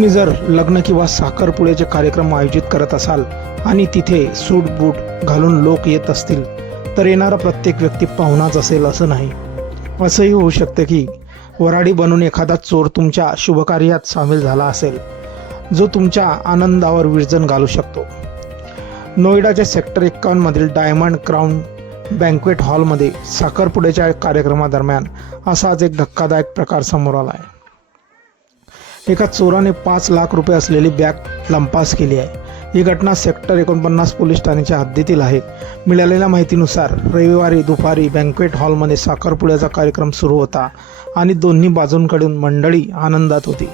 तुम्ही जर लग्न किंवा साखरपुड्याचे कार्यक्रम आयोजित करत असाल आणि तिथे सूट बूट घालून लोक येत असतील तर येणारा प्रत्येक व्यक्ती पाहुणाच असेल असं नाही. असंही होऊ शकते की वऱ्हाडी बनून एखादा चोर तुमच्या शुभकार्यात सामील झाला असेल, जो तुमच्या आनंदावर विरजण घालू शकतो. नोएडाच्या सेक्टर 51 मधील डायमंड क्राउन बँक्वेट हॉलमध्ये साखरपुड्याच्या कार्यक्रमादरम्यान असाच एक धक्कादायक प्रकार समोर आला आहे. एका चोराने 5 लाख रुपये असलेली बॅग लंपास केली आहे. ही घटना सेक्टर 49 पोलीस ठाण्याच्या हद्दीतील आहे. मिळालेल्या माहितीनुसार रविवारी दुपारी बँक्वेट हॉलमध्ये साखरपुड्याचा कार्यक्रम सुरू होता आणि दोन्ही बाजूंकडून मंडळी आनंदात होती.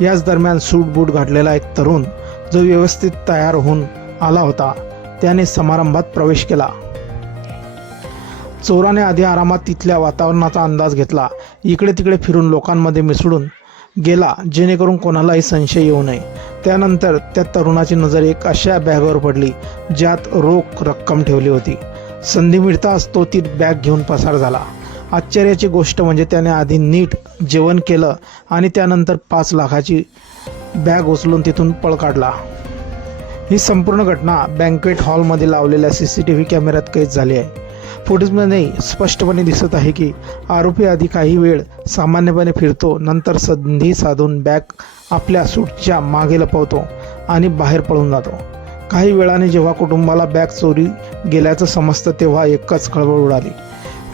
याच दरम्यान सूट बूट घातलेला एक तरुण जो व्यवस्थित तयार होऊन आला होता त्याने समारंभात प्रवेश केला. चोराने आधी आरामात तिथल्या वातावरणाचा अंदाज घेतला. इकडे तिकडे फिरून लोकांमध्ये मिसळून गेला जेणेकरून कोणालाही संशय येऊ नये. त्यानंतर त्या तरुणाची नजर एक अशा बॅगवर पडली ज्यात रोख रक्कम ठेवली होती. संधी मिळताच तो ती बॅग घेऊन पसार झाला. आश्चर्याची गोष्ट म्हणजे त्याने आधी नीट जेवण केलं आणि त्यानंतर 5 लाखाची बॅग उचलून तिथून पळ काढला. ही संपूर्ण घटना बँक्वेट हॉलमध्ये लावलेल्या CCTV कॅमेऱ्यात कैद झाली आहे. फुटेजमध्ये स्पष्टपणे दिसत आहे की आरोपी आधी काही वेळ सामान्यपणे फिरतो, नंतर संधी साधून बॅग आपल्या सूटच्या मागे लपवतो आणि बाहेर पळून जातो. काही वेळाने जेव्हा कुटुंबाला बॅग चोरी गेल्याचं समजतं तेव्हा एकच खळबळ उडाली.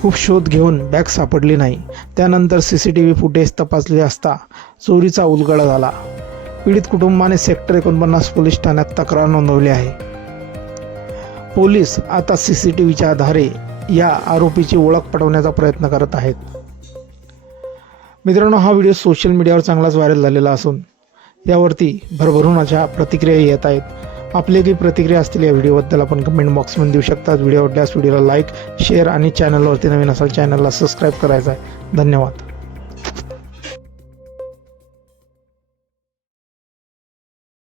खूप शोध घेऊन बॅग सापडली नाही. त्यानंतर CCTV फुटेज तपासले असता चोरीचा उलगडा झाला. पीडित कुटुंबाने सेक्टर 49 पोलीस ठाण्यात तक्रार नोंदवली आहे. पोलीस आता CCTVच्या आधारे या आरोपीची ओळख पटवण्याचा प्रयत्न करत आहेत. मित्रांनो, हा व्हिडिओ सोशल मीडियावर चांगलाच व्हायरल झालेला असून यावरती भरभरून अशा प्रतिक्रिया येत आहेत. आपली काही प्रतिक्रिया असतील या व्हिडिओबद्दल आपण कमेंट बॉक्समध्ये देऊ शकता. व्हिडिओ आवडल्यास व्हिडिओला लाईक, शेअर आणि चॅनलवरती नवीन असाल चॅनलला सबस्क्राईब करायचं आहे. धन्यवाद.